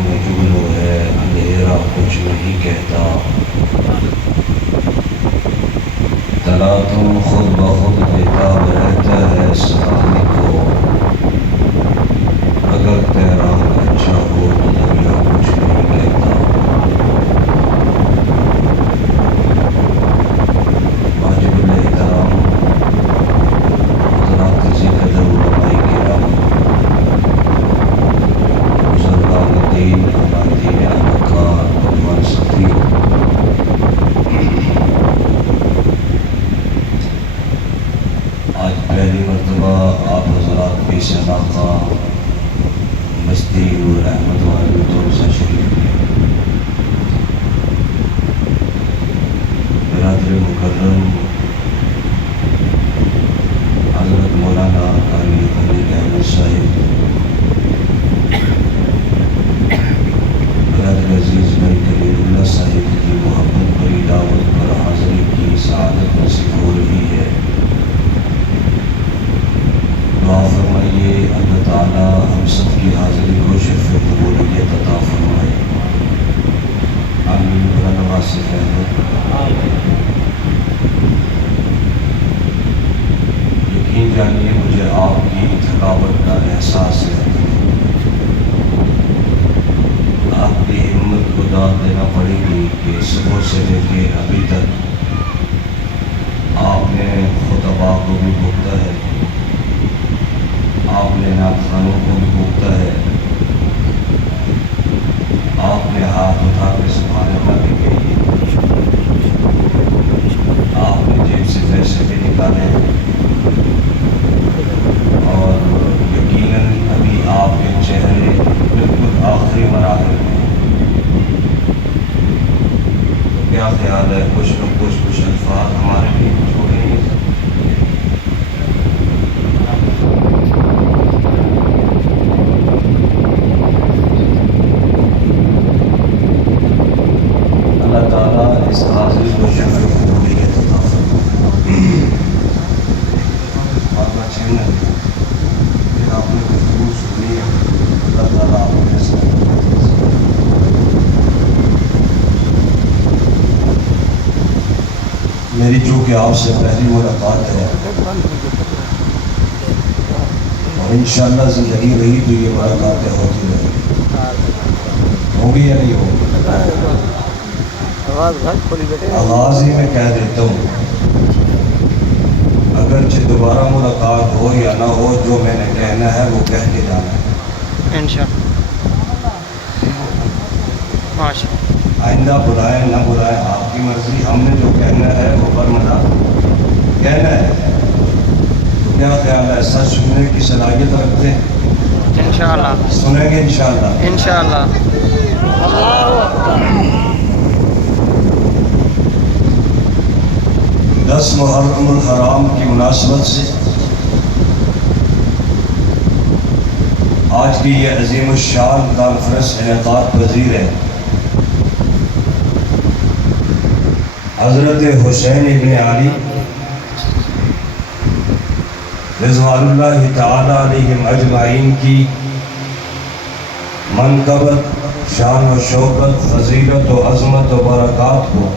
آنکھوں میں جگلو ہے، اندھیرا کچھ نہیں کہتا، تلا تو خود بخود بےتاب رہتا ہے سرانے کو، اگر تیرانگ اچھا ہو تو دریا کچھ نہیں کہتا۔ واجب الاحترام حضرات ذکر علماء کرام، بزرگان دین، عنادین اہلکار، نوجوان ساتھیوں، آج پہلی مرتبہ آپ حضرات کی سناخا بستی نور احمد والی ترسا شریف میں برادر مکرم حضرت مولانا قاری خلیل احمد صاحب، برادر عزیز بھائی کلیم اللہ صاحب کی محبت بری دعوت پر حاضری کی سعادت نصیب ہو رہی ہے۔ دعا فرمائیے اللہ تعالی ہم سب کی حاضری کو شرف قبولیت عطا فرمائے، آمین برنواز سے فہمت۔ یقین جانیے مجھے آپ کی تھکاوٹ کا احساس ہے، آپ کی ہمت کو داد دینا پڑے گی کہ صبح سے لے کے ابھی تک آپ نے خطباء کو بھی بھوکتا ہے، آپ نے نعت خوانوں کو بھی بھوکتا ہے، آپ نے ہاتھ اٹھا کے سبحان اللہ بھی کہی ہے، آپ نے جیب سے پیسے بھی نکالے ہیں، اور یقیناً ابھی آپ کے چہرے بالکل آخری مراحل میں، تو کیا خیال ہے کچھ نہ کچھ الفاظ ہمارے لیے چھوڑیں گے؟ اللہ تعالیٰ اس حاضری کو شرف قبولیت عطا فرمائے۔ آپ اچھے نا پھر آپ نے گفتگو سنی ہے، اللہ تعالیٰ آپ کو ایسا میری چونکہ آپ سے پہلی ملاقات ہے اور انشاءاللہ زندگی رہی تو یہ ملاقاتیں ہوتی رہیں گی، ہوگی یا نہیں ہوگی؟ آغاز ہی میں کہہ دیتا ہوں، اگرچہ دوبارہ ملاقات ہو یا نہ ہو، جو میں نے کہنا ہے وہ کہہ کے جانا ہے انشاءاللہ۔ آئندہ بلائیں نہ بلائیں آپ کی مرضی، ہم نے جو کہنا ہے وہ برملا کہنا ہے۔ تو کیا خیال ہے، سچ سننے کی صلاحیت رکھتے ہیں؟ انشاءاللہ سنیں گے انشاءاللہ۔ انشاءاللہ۔ 10 محرم الحرام کی مناسبت سے آج کی یہ عظیم الشان کانفرنس انعقاد پذیر ہے۔ حضرت حسین ابن علی رضوان اللہ تعالی علیہم اجمعین کی منقبت، شان و شوکت، فضیلت و عظمت و برکات کو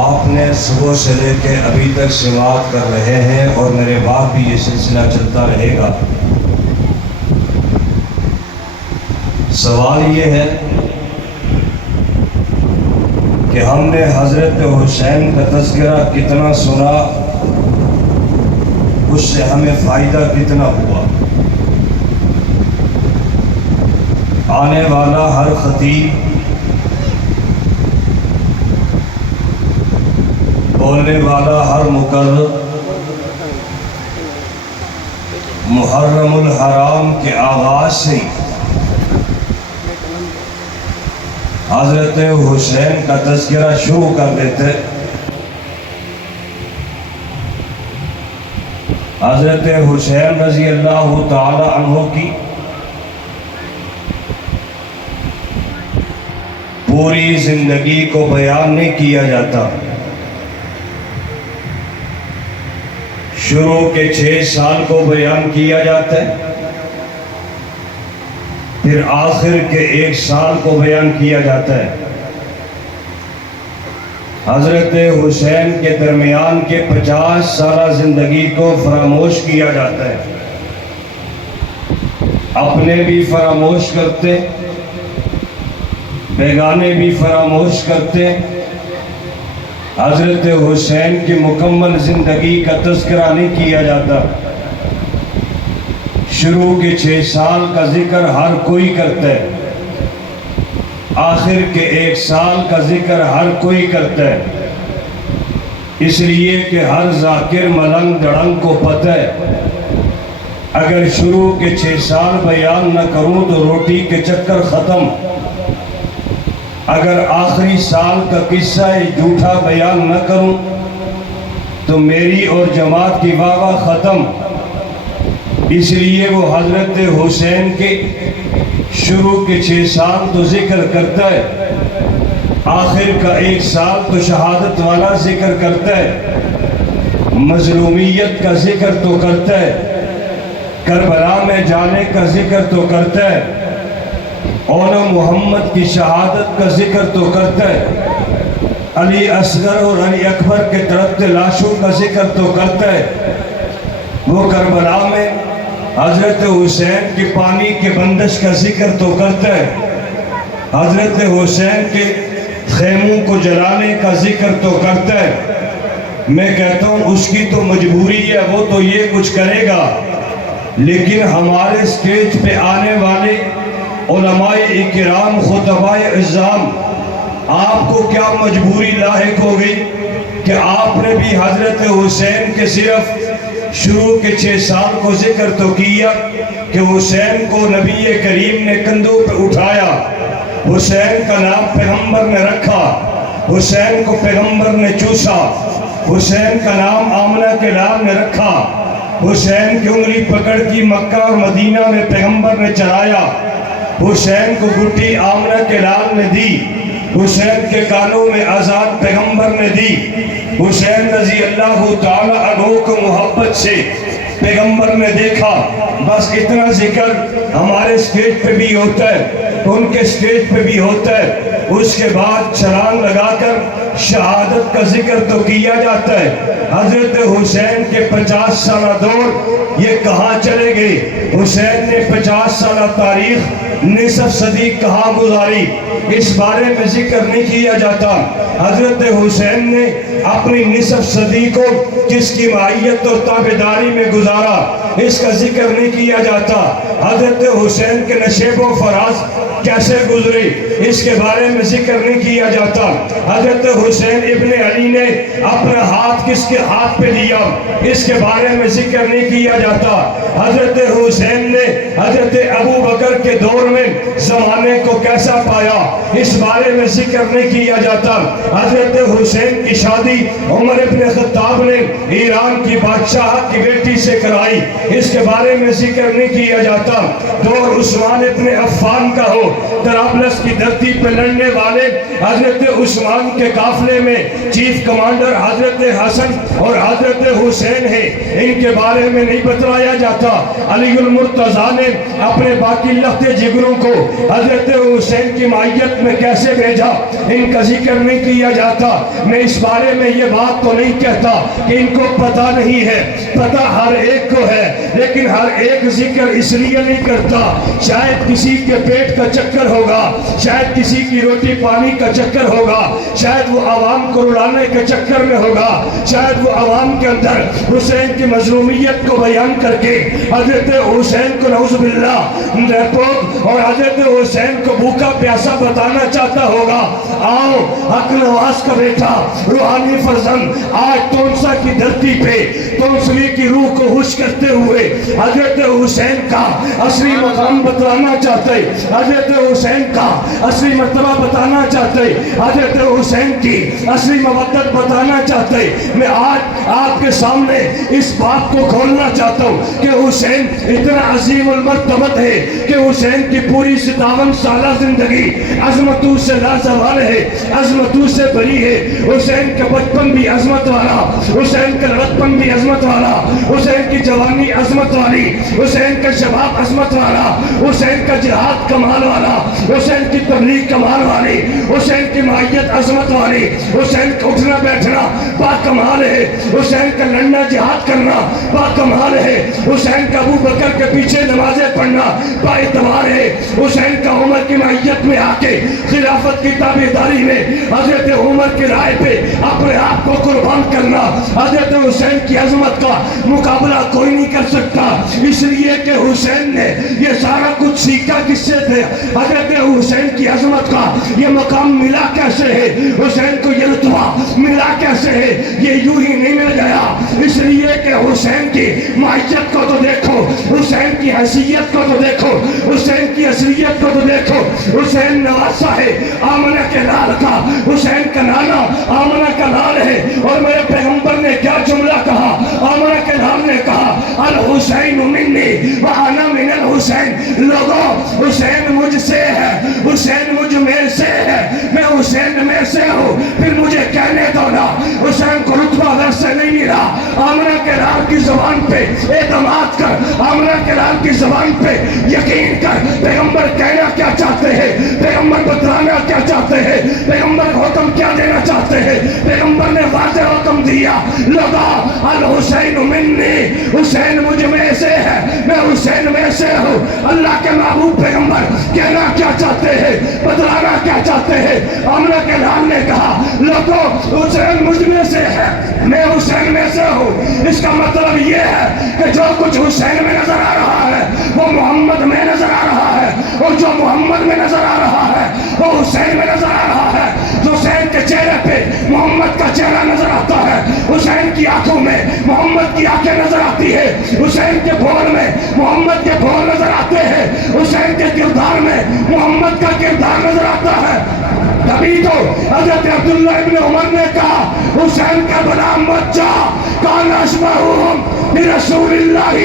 آپ نے صبح سے لے کے ابھی تک سماعت کر رہے ہیں، اور میرے بعد بھی یہ سلسلہ چلتا رہے گا۔ سوال یہ ہے کہ ہم نے حضرت حسین کا تذکرہ کتنا سنا، اس سے ہمیں فائدہ کتنا ہوا۔ آنے والا ہر خطیب، بولنے والا ہر مقرر محرم الحرام کے آغاز سے ہی حضرت حسین کا تذکرہ شروع کر دیتے۔ حضرت حسین رضی اللہ تعالی عنہ کی پوری زندگی کو بیان نہیں کیا جاتا، شروع کے 6 سال کو بیان کیا جاتا ہے، پھر آخر کے 1 سال کو بیان کیا جاتا ہے۔ حضرت حسین کے درمیان کے 50 سالہ زندگی کو فراموش کیا جاتا ہے، اپنے بھی فراموش کرتے، بیگانے بھی فراموش کرتے۔ حضرت حسین کی مکمل زندگی کا تذکرہ نہیں کیا جاتا۔ شروع کے 6 سال کا ذکر ہر کوئی کرتا ہے، آخر کے 1 سال کا ذکر ہر کوئی کرتا ہے، اس لیے کہ ہر ذاکر ملنگ دڑنگ کو پتہ ہے اگر شروع کے 6 سال بیان نہ کروں تو روٹی کے چکر ختم، اگر آخری سال کا قصہ جھوٹا بیان نہ کروں تو میری اور جماعت کی واہ واہ ختم۔ اس لیے وہ حضرت حسین کے شروع کے 6 سال تو ذکر کرتا ہے، آخر کا 1 سال تو شہادت والا ذکر کرتا ہے، مظلومیت کا ذکر تو کرتا ہے، کربلا میں جانے کا ذکر تو کرتا ہے، اولا محمد کی شہادت کا ذکر تو کرتا ہے، علی اصغر اور علی اکبر کے تڑپتے لاشوں کا ذکر تو کرتا ہے۔ وہ کربلا میں حضرت حسین کی پانی کے بندش کا ذکر تو کرتا ہے، حضرت حسین کے خیموں کو جلانے کا ذکر تو کرتا ہے۔ میں کہتا ہوں اس کی تو مجبوری ہے، وہ تو یہ کچھ کرے گا، لیکن ہمارے سٹیج پہ آنے والے علماء اکرام خطباء اعظام، آپ کو کیا مجبوری لاحق ہو گئی کہ آپ نے بھی حضرت حسین کے صرف شروع کے 6 سال کو ذکر تو کیا کہ حسین کو نبی کریم نے کندھوں پہ اٹھایا، حسین کا نام پیغمبر نے رکھا، حسین کو پیغمبر نے چوسا، حسین کا نام آمنہ کے لال نے رکھا، حسین کی انگلی پکڑ کی مکہ اور مدینہ میں پیغمبر نے چلایا، حسین کو گھٹی آمنہ کے لال نے دی، حسین کے کانوں میں اذان پیغمبر نے دی، حسین رضی اللہ تعالی عنہ کو محبت سے پیغمبر نے دیکھا۔ بس اتنا ذکر ہمارے سٹیج پہ بھی ہوتا ہے، ان کے سٹیج پہ بھی ہوتا ہے۔ اس کے بعد چھلانگ لگا کر شہادت کا ذکر تو کیا جاتا ہے۔ حضرت حسین کے 50 سالہ دور یہ کہاں چلے گئے؟ حسین نے 50 سالہ تاریخ نصف صدی کہاں گزاری، اس بارے میں ذکر نہیں کیا جاتا۔ حضرت حسین نے اپنی نصف صدی کو کس کی معیت اور تابعداری میں گزارا، اس کا ذکر نہیں کیا جاتا۔ حضرت حسین کے نشیب و فراز کیسے گزرے، اس کے بارے میں ذکر نہیں کیا جاتا۔ حضرت حسین ابن علی نے اپنا ہاتھ کس کے ہاتھ پہ لیا، اس کے بارے میں ذکر نہیں کیا جاتا۔ حضرت حسین نے حضرت ابو بکر کے دور میں زمانے کو کیسا پایا، اس بارے میں ذکر نہیں کیا جاتا۔ حضرت حسین کی شادی عمر ابن خطاب نے ایران کی بادشاہ کی بیٹی سے کرائی، اس کے بارے میں ذکر نہیں کیا جاتا۔ دور عثمان ابن عفان کا ہو، طرابلس کی دھرتی پہ لڑنے والے حضرت عثمان کے قافلے میں چیف کمانڈر حضرت حسن اور حضرت حسین ہیں، ان کے بارے میں نہیں بتلایا جاتا۔ علی المرتضیٰ نے اپنے باقی لختے جگروں کو حضرت حسین کی معیت میں کیسے بھیجا، ان کا ذکر نہیں کیا جاتا۔ میں اس بارے میں یہ بات تو نہیں کہتا کہ ان کو پتہ نہیں ہے، پتہ ہر ایک کو ہے، لیکن ہر ایک ذکر اس لیے نہیں کرتا، شاید کسی کے پیٹ کا چکر ہوگا، شاید کسی کی روٹی پانی کا چکر ہوگا، شاید وہ عوام کو رلانے کے چکر میں ہوگا، شاید وہ عوام کے اندر حسین کی مظلومیت کو بیان کر کے حضرت حسین کو نعوذ باللہ اور حضرت حسین کو بھوکا پیاسا بتانا چاہتا ہوگا۔ آؤ حق نواز کا بیٹا روحانی فرزند آج تونسا کی دھرتی پہ تونسوی کی روح کو خوش کرتے ہوئے حضرت حسین کا اصلی مقام بتانا چاہتے، حضرت حسین کا اصلی مرتبہ بتانا چاہتے، حضرت حسین کی اصلی مودت بتانا چاہتے۔ میں آج آپ کے سامنے اس بات کو کھولنا چاہتا ہوں کہ حسین اتنا عظیم المرتبت ہے کہ حسین کی پوری 57 سالہ زندگی عظمتوں سے لازوال ہے، عظمتوں سے بری ہے۔ حسین کا بچپن بھی عظمت والا، حسین کا لڑکپن بھی عظمت والا، حسین کی جوانی عظمت والی، حسین کا شباب عظمت والا، حسین کا جہاد کمال والا، حسین کی تبلیغ کمال والی، حسین کی معیت عظمت والی، حسین کا اٹھنا بیٹھنا با کمال ہے، حسین کا لڑنا جہاد کرنا با کمال ہے، حسین کا ابو بکر کے پیچھے نمازیں پڑھنا با اعتبار ہے، حسین کا عمر کی معیت میں آ کے خلافت کی تابعداری میں حضرت عمر کی رائے پہ اپنے آپ کو قربان کرنا، حضرت حسین کی عظمت کا مقابلہ کوئی نہیں کر سکتا، اس لیے کہ حسین نے یہ سارا کچھ سیکھا کس سے تھے؟ حضرت حسین کی عظمت کا یہ مقام ملا کیسے ہے؟ حسین کو یہ رتبہ ملا کیسے ہے؟ یہ یوں ہی نہیں مل گیا، اس لیے کہ حسین کی معیت کو تو دیکھو، حسین کی حیثیت کو تو دیکھو، حسین کی اصلیت کو تو دیکھو۔ حسین نواسا ہے آمنہ کے لال کا، حسین کا نانا آمنہ کا لال ہے، اور میرے پیغمبر نے کیا جملہ کہا؟ آمنہ کے لال نے کہا الحسین منی وانا من الحسین، لوگوں حسین مجھ سے ہے، حسین مجھ میں سے ہے، میں حسین میں سے ہوں، پھر مجھے کہنے دو نا۔ حسین کو رتبہ در سے نہیں ملا، آمنہ کے لال کی زبان پہ اعتماد کر، آمنہ کے لال کی زبان پہ یقین کر، پیغمبر کہنا کیا چاہتے ہیں، پیغمبر بتلانا کیا چاہتے ہیں، پیغمبر حکم کیا دینا چاہتے ہیں۔ پیغمبر نے واضح حکم دیا، لوگوں الحسین منی، حسین مجھ میں سے ہے، میں حسین میں سے ہوں۔ اللہ کے محبوب پیغمبر کہنا کیا چاہتے ہیں، بتلانا کیا چاہتے ہیں؟ آمنہ کے لال نے کہا لوگوں حسین مجھ میں سے ہے، میں حسین میں سے ہوں۔ اس کا مطلب یہ ہے کہ جو کچھ حسین میں نظر آ رہا ہے وہ محمد میں نظر آ رہا ہے، اور جو محمد میں نظر آ رہا ہے وہ حسین میں نظر آ رہا ہے۔ جو حسین کے چہرے پہ محمد کا چہرہ نظر آتا ہے، حسین کی آنکھوں میں محمد کی آنکھیں نظر آتی ہے، حسین کے بھول میں محمد کے بھول نظر آتے ہیں، حسین کے کردار میں محمد کا کردار نظر آتا ہے۔ تبھی تو حضرت عبداللہ ابن عمر نے کہا حسین کا بنا مت جا، کان اشبہہم برسول اللہ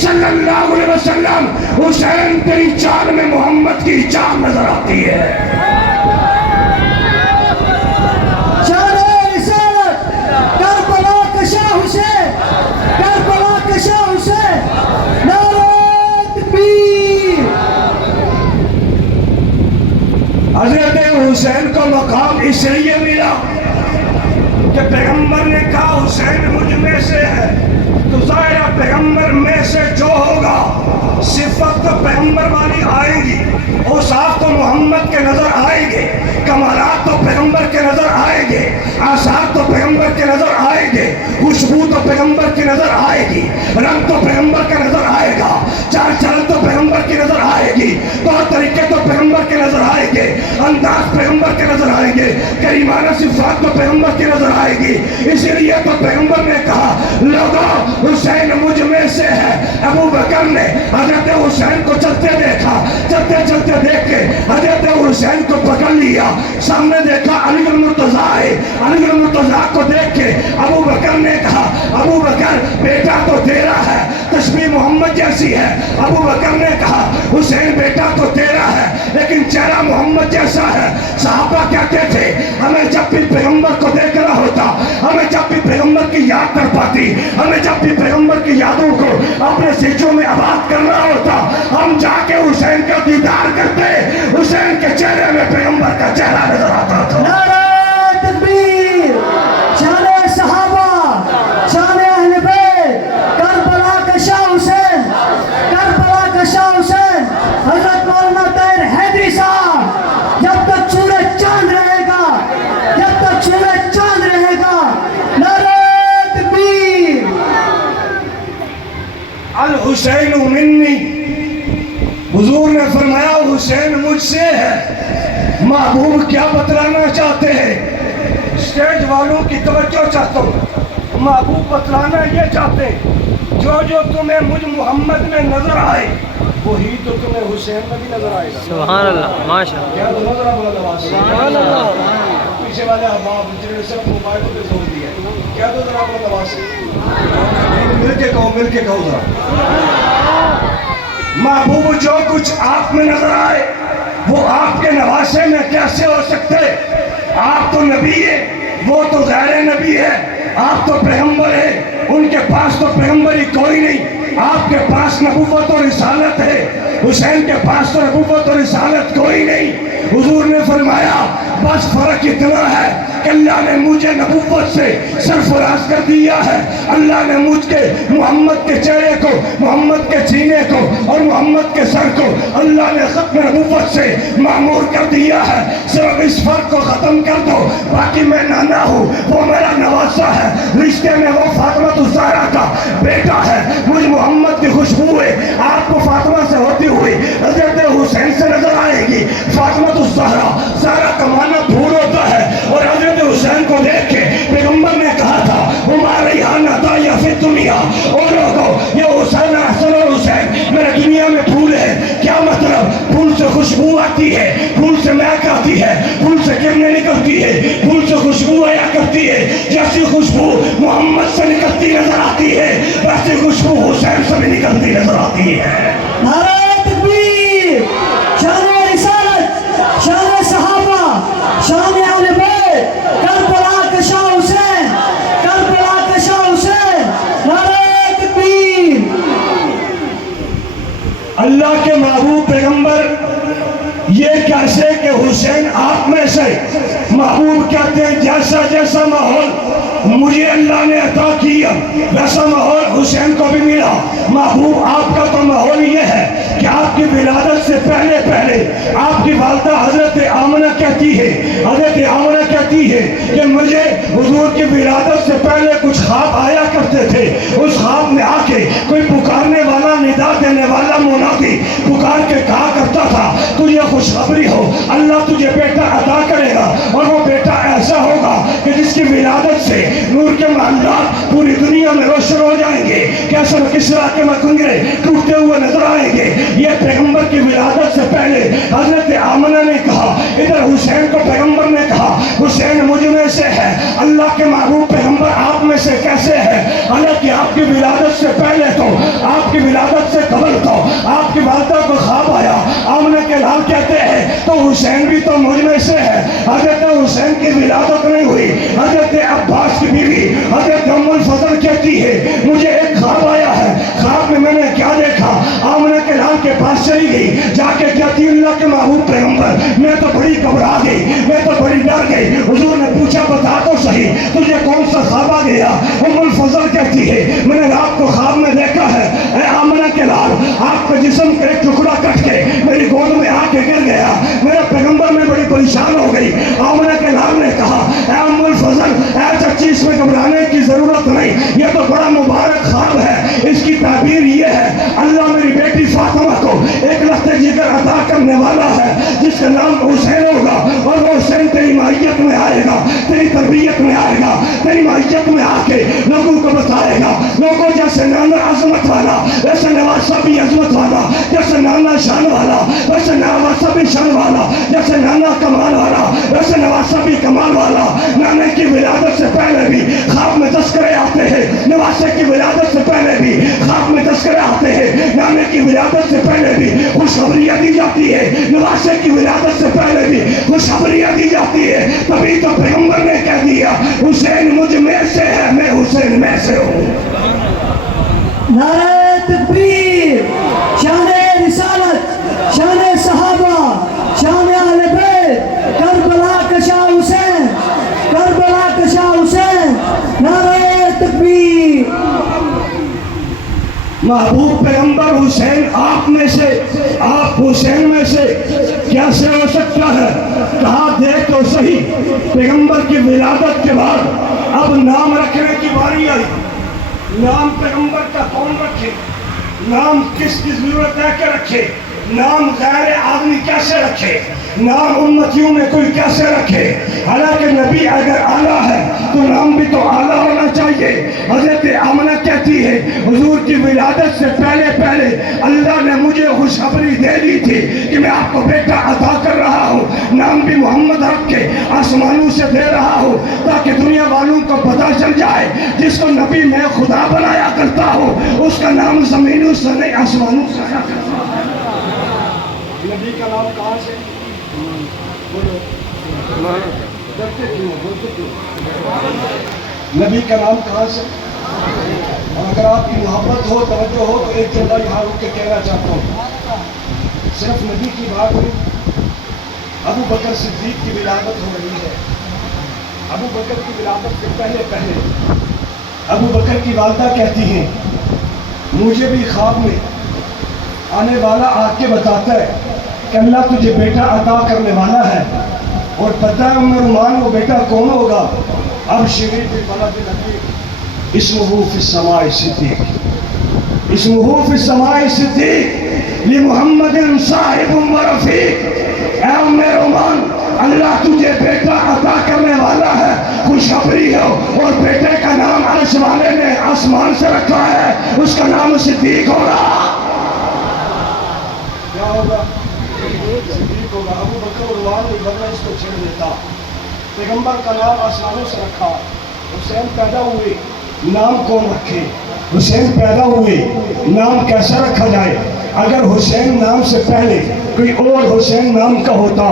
صلی اللہ علیہ وسلم، حسین تیری چال میں محمد کی چال نظر آتی ہے۔ حضرت حسین کو مقام اس لیے ملا کہ پیغمبر نے کہا حسین مجھ میں سے ہے، تو ظاہرہ پیغمبر میں سے جو ہوگا صفت تو پیغمبر والی آئیں گی، اوصاف تو محمد کے نظر آئیں گے، کمالات تو پیغمبر کے نظر آئیں گے، آثار تو پیغمبر کے نظر آئیں گے، خوشبو تو پیغمبر کی نظر آئے گی، رنگ تو پیغمبر کا نظر آئے گا، چال چلن تو پیغمبر کی نظر آئے گی، طور طریقے تو پیغمبر کے نظر آئیں گے، انداز پیغمبر کے نظر آئیں گے، کریمانہ صفات تو پیغمبر کی نظر آئے گی۔ اسی لیے تو پیغمبر نے کہا لوگوں حسین مجھ میں سے ہے۔ ابو بکر نے حضرت حسین کو چلتے دیکھا، چلتے چلتے دیکھ کے حضرت حسین کو پکڑ لیا، سامنے دیکھا علی المرتضیٰ ہے، علی المرتضیٰ کو دیکھ کے ابو بکر نے کہا ابو بکر بیٹا تو تیرا ہے، تشبیہ محمد جیسی ہے۔ ابو بکر نے کہا حسین بیٹا تو تیرا ہے لیکن چہرہ محمد جیسا ہے۔ صحابہ کہتے تھے ہمیں جب بھی پیغمبر کو دیکھنا ہوتا، ہمیں جب بھی پیغمبر کی یاد کر پاتی، ہمیں جب بھی پیغمبر کی یادوں کو اپنے سینچوں میں آباد کرنا ہوتا، ہم جا کے حسین کا دیدار کرتے، حسین کے چہرے میں پیغمبر کا چہرہ نظر آتا تھا۔ نعرہ تکبیر، شان صحابہ، شان اہل بیت، کربلا کا شاہ حسین، کربلا کا شاہ حسین، حضرت مولانا طاہر حیدری صاحب، جب تک سورج چاند رہے گا، جب تک سورج چاند رہے گا، نعرہ تکبیر۔ الحسین منی، حضور نے فرمایا حسین مجھ سے ہے۔ محبوب کیا بتلانا چاہتے ہیں؟ اسٹیج والوں کی توجہ چاہتا ہوں، محبوب بتلانا یہ چاہتے ہیں جو جو تمہیں مجھ محمد میں نظر آئے وہی تو تمہیں حسین میں بھی نظر آئے گا۔ سبحان اللہ، ماشاء اللہ، کیا دونوں ذرا بولا نواز سے؟ سبحان اللہ۔ پیچھے والے احباب جنہوں نے سب موبائلوں پہ زور دیا ہے، کیا دو ذرا بولا نواز سے؟ مل کے کہو، مل کے کہو ذرا۔ محبوب جو کچھ آپ میں نظر آئے وہ آپ کے نواسے میں کیسے ہو سکتے؟ آپ تو نبی ہے، وہ تو غیر نبی ہے، آپ تو پیغمبر ہے، ان کے پاس تو پیغمبر ہی کوئی نہیں۔ آپ کے پاس نبوت و رسالت ہے، حسین کے پاس تو نبوت و رسالت کوئی نہیں۔ حضور نے فرمایا بس فرق اتنا ہے کہ اللہ نے مجھے نبوت سے سرفراز کر دیا ہے، اللہ نے مجھ کے محمد کے چہرے کو، محمد کے سینے کو اور محمد کے سر کو اللہ نے ختم نبوت سے معمور کر دیا ہے۔ صرف اس فرق کو ختم کر دو، باقی میں نانا ہوں، وہ میرا نواسا ہے، رشتے میں وہ فاطمہ الزہرا کا بیٹا ہے، مجھ محمد کی خوشبو ہے آپ کو فاطمہ سے ہوتی ہوئی حضرت حسین سے نظر آئے گی۔ فاطمہ الزہرا، زہرا کا معنی پھول ہوتا ہے، اور حضرت حسین کو دیکھ کے پیغمبر نے کہا تھا ہمارے یہاں نتا یا پھر دنیا، اور لوگوں یہ حسین حسن اور حسین میرے دنیا میں پھول ہے۔ کیا مطلب؟ پھول سے خوشبو آتی ہے، پھول سے مہک آتی ہے، پھول سے کرنیں نکلتی ہے، پھول سے خوشبو آیا کرتی ہے۔ جیسی خوشبو محمد سے نکلتی نظر آتی ہے ویسی خوشبو حسین سے بھی نکلتی نظر آتی ہے۔ نعرہ تکبیر، شان رسالت، شان صحابہ، شان اہل بیت، کربلا کا شاہ حسین، کربلا کا شاہ حسین، نعرہ تکبیر۔ اللہ کے محبوب پیغمبر یہ کیسے کہ حسین آپ میں سے محبوب کہتے ہیں جیسا جیسا ماحول مجھے اللہ نے عطا کیا ویسا ماحول حسین کو بھی ملا۔ محبوب آپ کا تو ماحول یہ ہے کہ آپ کی ولادت سے پہلے آپ کی والدہ حضرت آمنہ کہتی ہے، حضرت آمنہ کہتی ہے کہ مجھے حضور کی ولادت سے پہلے کچھ خواب آیا کرتے تھے، اس خواب میں آ کے کوئی پکارنے والا، ندا دینے والا منادی پکار کے کہا کرتا تھا تجھے خوشخبری ہو، اللہ تجھے بیٹا عطا کرے گا، اور وہ بیٹا ایسا ہوگا کہ جس کی ولادت سے نور کے محلات پوری دنیا میں روشن ہو جائیں گے، کیسر کسرا کے مکنگرے ٹوٹتے ہوئے نظر آئیں گے۔ یہ پیغمبر کی ولادت سے پہلے حضرت آمنہ نے کہا۔ ادھر حسین کو پیغمبر نے کہا حسین مجھ میں سے ہے، اللہ کے محبوب پیغمبر آپ میں سے کیسے ہے؟ حالانکہ آپ کی ولادت سے پہلے تو، آپ کی ولادت سے قبل تو آپ کی والدہ کو خواب آیا، آمنہ کے لال کہتے ہیں تو حسین بھی تو مجھ میں سے ہے۔ حضرت حسین کی ولادت نہیں ہوئی، حضرت عباس کی بیوی حضرت ام الفضل کہتی ہے مجھے ایک خواب آیا ہے، خواب میں نے کیا دیکھا؟ آمنہ کے لال کے پاس چلی گئی، جا کے کہتی اللہ کے محبوب پیغمبر میں تو بڑی گھبرا گئی، میں تو بڑی ڈر گئی۔ حضور نے پوچھا بتا تو صحیح تجھے کون سا خواب آ گیا؟ ام الفضل کہتی ہے میں نے رات کو خواب میں دیکھا ہے اے آمنہ کے لال آپ کے جسم کا ایک ٹکڑا کٹ کے میری گود میں آ کے گر گیا، میرے پیغمبر میں بڑی پریشان ہو گئی۔ آمنہ کے لال نے کہا اے ام الفضل ایسا چیز میں گھبرانے کی ضرورت نہیں، یہ تو بڑا مبارک خواب ہے، اس کی تعبیر یہ ہے اللہ میری بیٹی فاطمہ کو ایک لخت جگر عطا کرنے والا ہے جس کا نام حسین ہوگا، اور وہ حسین تیری مائیت میں آئے گا، تیری تربیت میں آئے گا، تیری مائیت میں آ کے لوگوں کو بتائے گا، لوگوں جیسے نانا عظمت والا ویسے نواسا بھی عظمت والا، جیسے نانا شان والا ویسے نواسا بھی شان والا، جیسے نانا کمال والا ویسے نواسا بھی کمال والا۔ نانے کی ولادت سے پہلے بھی خواب میں تذکرے آتے ہیں، نواسے کی ولادت سے پہلے بھی خواب میں تذکرے آتے ہیں، نانے کی ولادت سے پہلے بھی خوشخبریاں دی جاتی ہے، نواسے کی ولادت سے پہلے بھی خوشخبریاں دی جاتی ہے۔ تبھی تو پیغمبر نے کہہ دیا حسین مجھ میں سے ہے، میں حسین میں سے ہوں۔ نعرہ تکبیر، شان رسالت، شان صحابہ، شان اہل بیت، کربلا کا شاہ حسین، کربلا کا شاہ حسین، نعرہ تکبیر۔ محبوب پیغمبر حسین آپ میں سے، آپ حسین میں سے کیسے ہو سکتا ہے؟ کہا دیکھ تو صحیح پیغمبر کی ولادت کے بعد اب نام رکھنے کی باری آئی۔ نام پیغمبر کا کون رکھے؟ نام کس کی ضرورت ہے کہ رکھے؟ نام غیر آدمی کیسے رکھے؟ نام امتیوں میں کوئی کیسے رکھے؟ حالانکہ نبی اگر اعلیٰ ہے تو نام بھی تو اعلیٰ ہونا چاہیے۔ حضرت آمنہ کہتی ہے حضور کی ولادت سے پہلے اللہ نے مجھے خوشخبری دے دی تھی کہ میں آپ کو بیٹا عطا کر رہا ہوں، نام بھی محمد رکھ کے آسمانوں سے دے رہا ہوں تاکہ دنیا والوں کو پتہ چل جائے جس کو نبی میں خدا بنایا کرتا ہوں اس کا نام زمینوں سے نہیں آسمانوں سے آیا کرتا ہوں۔ نبی کا نام کہاں سے؟ نبی کا نام کہاں سے؟ اور اگر آپ کی محبت ہو، توجہ ہو، تو ایک جملہ یہاں رک کے کہنا چاہتا ہوں، صرف نبی کی بات نہیں، ابو بکر صدیق کی ولادت ہو رہی ہے۔ ابو بکر کی ولادت سے پہلے ابو بکر کی والدہ کہتی ہیں مجھے بھی خواب میں آنے والا آ کے بتاتا ہے کہ اللہ تجھے بیٹا عطا کرنے والا ہے، اور پتہ ہے رومان وہ بیٹا کون ہوگا؟ اب شری بالبلد العتیق اسمہ فی السماء صدیق، اسمہ فی السماء صدیق لمحمد صاحب و رفیق۔ اے ام رومان، اللہ تجھے بیٹا عطا کرنے والا ہے، خوشخبری ہو، اور بیٹے کا نام عرش والے نے آسمان سے رکھا ہے، اس کا نام صدیق ہوگا۔ کیا ہوگا؟ صدیق ہوگا۔ ابو بکر رومان نے ورنہ اس کو چھیڑ دیتا۔ پیغمبر کا نام آسمانوں سے رکھا، حسین پیدا ہوئے، نام کون رکھے؟ حسین پیدا ہوئے، نام کیسا رکھا جائے؟ اگر حسین نام سے پہلے کوئی اور حسین نام کا ہوتا،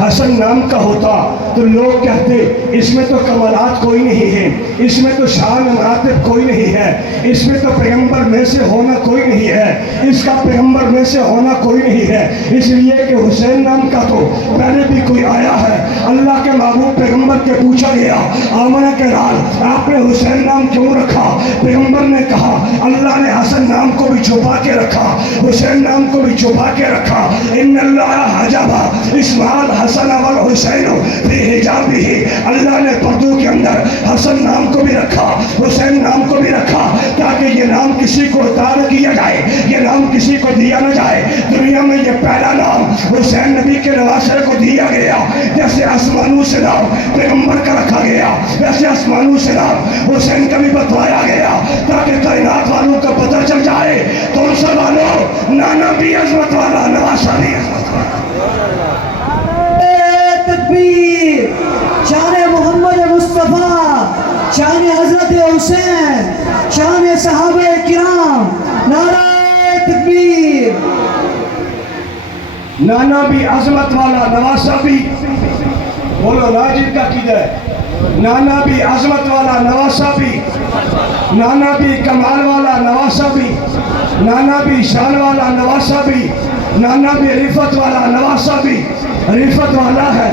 حسن نام کا ہوتا، تو لوگ کہتے اس میں تو کمالات کوئی نہیں ہے، اس میں تو شان مراتب کوئی نہیں ہے، اس میں تو پیغمبر میں سے ہونا کوئی نہیں ہے، اس کا پیغمبر میں سے ہونا کوئی نہیں ہے، اس لیے کہ حسین نام کا تو پہلے بھی کوئی آیا ہے۔ اللہ کے محبوب پیغمبر کے پوچھا گیا، آمنہ کے لال آپ نے حسین نام کیوں رکھا؟ پیغمبر نے کہا اللہ نے حسن نام کو بھی چھپا کے رکھا، حسین نام کو بھی چھپا کے رکھا۔ ان اللہ حجبہ اسماعیل حسن والحسین فی حجابہ، اللہ نے پردوں کے اندر حسن نام کو بھی رکھا، حسین نام کو بھی رکھا، تاکہ یہ نام کسی کو عطا نہ کیا جائے، یہ نام کسی کو دیا نہ جائے۔ دنیا میں یہ پہلا نام حسین نبی کے نواسے کو دیا گیا، جیسے آسمانوں سے نام پیغمبر کا رکھا گیا، ویسے آسمانوں سے نام حسین کا بھی بتوایا گیا، تاکہ کائنات والوں کا پتہ چل جائے تو ان سب والوں نانا بھی عظمت والا، نواسا بھی عظمت والا۔ تکبیر، شان محمد مصطفیٰ، شان حضرت حسین، شان صحابہ کرام، نعرہ تکبیر۔ نانا بھی عظمت والا، نواسا بھی، بولو ناجر کا قیدہ ہے، نانا بھی عظمت والا، نواسا بھی، نانا بھی کمال والا، نواسا بھی، نانا بھی شان والا، نواسا بھی، نانا بھی رفت والا، نواسا بھی رفت والا ہے۔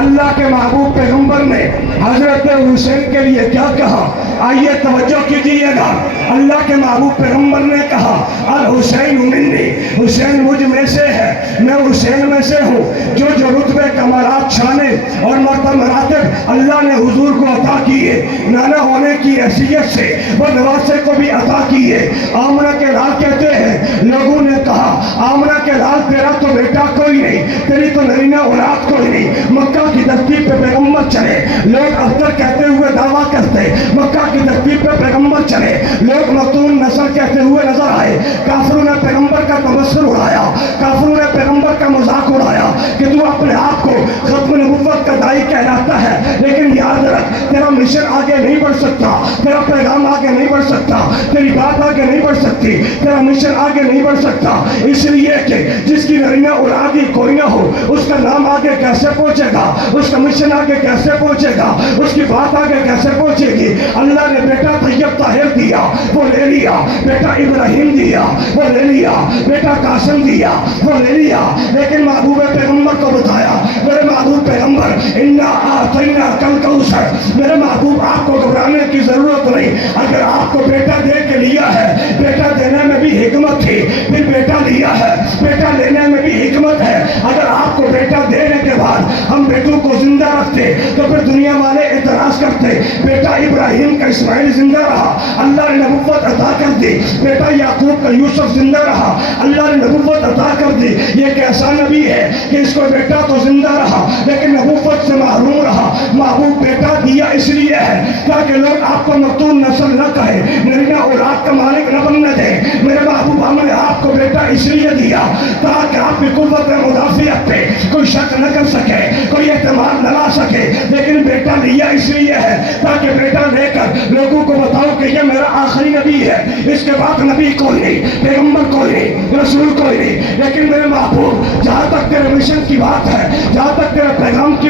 اللہ کے محبوب پیغمبر نے حضرت حسین کے لیے کیا کہا؟ آئیے توجہ کیجئے گا۔ اللہ کے محبوب پیغمبر نے کہا الحسین منی، حسین مجھ میں سے ہے، میں حسین میں سے ہوں۔ جو جو رتبے کمالات شانے اور مراتب اللہ نے حضور کو عطا کیے، نانا ہونے کی حیثیت سے وہ نواسے کو بھی عطا کیے۔ آمنہ کے لال کہتے ہیں لوگوں نے کہا آمنہ کے لال تیرا تو بیٹا کوئی نہیں، تیری تو نرینہ اولاد کوئی نہیں۔ مکہ کی دھرتی پہ پیغمبر چلے، لوگ اختر کہتے ہوئے دعویٰ کرتے، مکہ کی دھرتی پہ پیغمبر چلے، لوگ مختون نسل کہتے ہوئے نظر آئے۔ کافروں نے پیغمبر کا تبصر اڑایا، کافروں نے پیغمبر کا مذاق اڑایا کہ تو اپنے آپ کو ختم نبوت کا داعی کہلاتا ہے، لیکن یاد رکھ تیرا مشن آگے نہیں بڑھ سکتا، تیرا پیغام آگے نہیں بڑھ سکتا، تیری بات آگے نہیں بڑھ سکتی، تیرا مشن آگے نہیں بڑھ سکتا، اس لیے کہ جس کی نرینہ اولاد ہی کوئی نہ ہو، اس کا نام آگے کیسے پہنچے گا، اس کا مشن آگے کیسے پہنچے گا، اس کی بات آگے کیسے پہنچے گی؟ اللہ نے بیٹا طیب طاہر دیا، وہ لے لیا، بیٹا ابراہیم دیا، وہ لے لیا، بیٹا قاسم دیا، وہ لے لیا، لیکن محبوب پیغمبر کو بتایا میرے محبوب پیغمبر انا اعطینا کل کوثر، میرے محبوب آپ کو گھبرانے کی ضرورت نہیں، اگر آپ کو بیٹا دے کے لیا ہے، بیٹا دینے میں بھی حکمت تھی، پھر بیٹا لیا ہے، بیٹا لینے میں بھی حکمت ہے۔ اگر آپ کو بیٹا دینے کے بعد ہم بیٹوں کو زندہ رکھتے تو پھر دنیا والے اعتراض کرتے بیٹا ابراہیم کا اسماعیل زندہ رہا، اللہ نے نبوت عطا کر دی، بیٹا یعقوب کا یوسف زندہ رہا، اللہ نے نبوت عطا کر دی۔ یہ کیسا نبی ہے کہ اس کو بیٹا تو زندہ رہا لیکن نبوت سے محروم رہا؟ محبوب بیٹا دیا اس لیے ہے تاکہ لوگ آپ کو مختون نسل نہ کہے، نرینہ اولاد کا مالک نہ بننے دے۔ میرے محبوب ہم نے آپ کو بیٹا اس لیے دیا تاکہ آپ کی قوت مدافعت پہ کوئی شک نہ کر سکے، کوئی اعتماد نہ لا سکے، لیکن بیٹا لیا اس لیے ہے تاکہ بیٹا لے کر لوگوں کو بتاؤ کہ یہ میرا آخری نبی ہے، اس کے بعد نبی کوئی نہیں، پیغمبر کوئی نہیں، رسول کوئی نہیں۔ لیکن میرے محبوب جہاں تک تیرے مشن کی بات ہے، جہاں تک تیرے پیغام کی